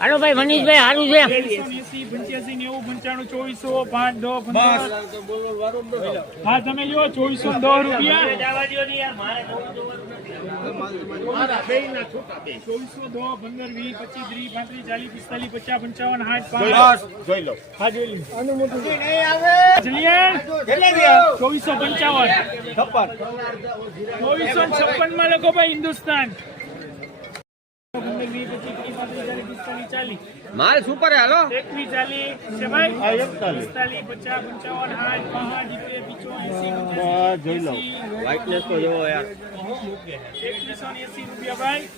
હાલો ભાઈ મનીષભાઈ હારું છે 85 85 85 હા તમે લ્યો 2410 રૂપિયા માં લખો ભાઈ હિન્દુસ્તાન માલ સુપર હાલો 21 છે ભાઈ 45 50 55 જોઈ લો વ્હાઇટનેસ તો જોવો યાર 2180 રૂપિયા ભાઈ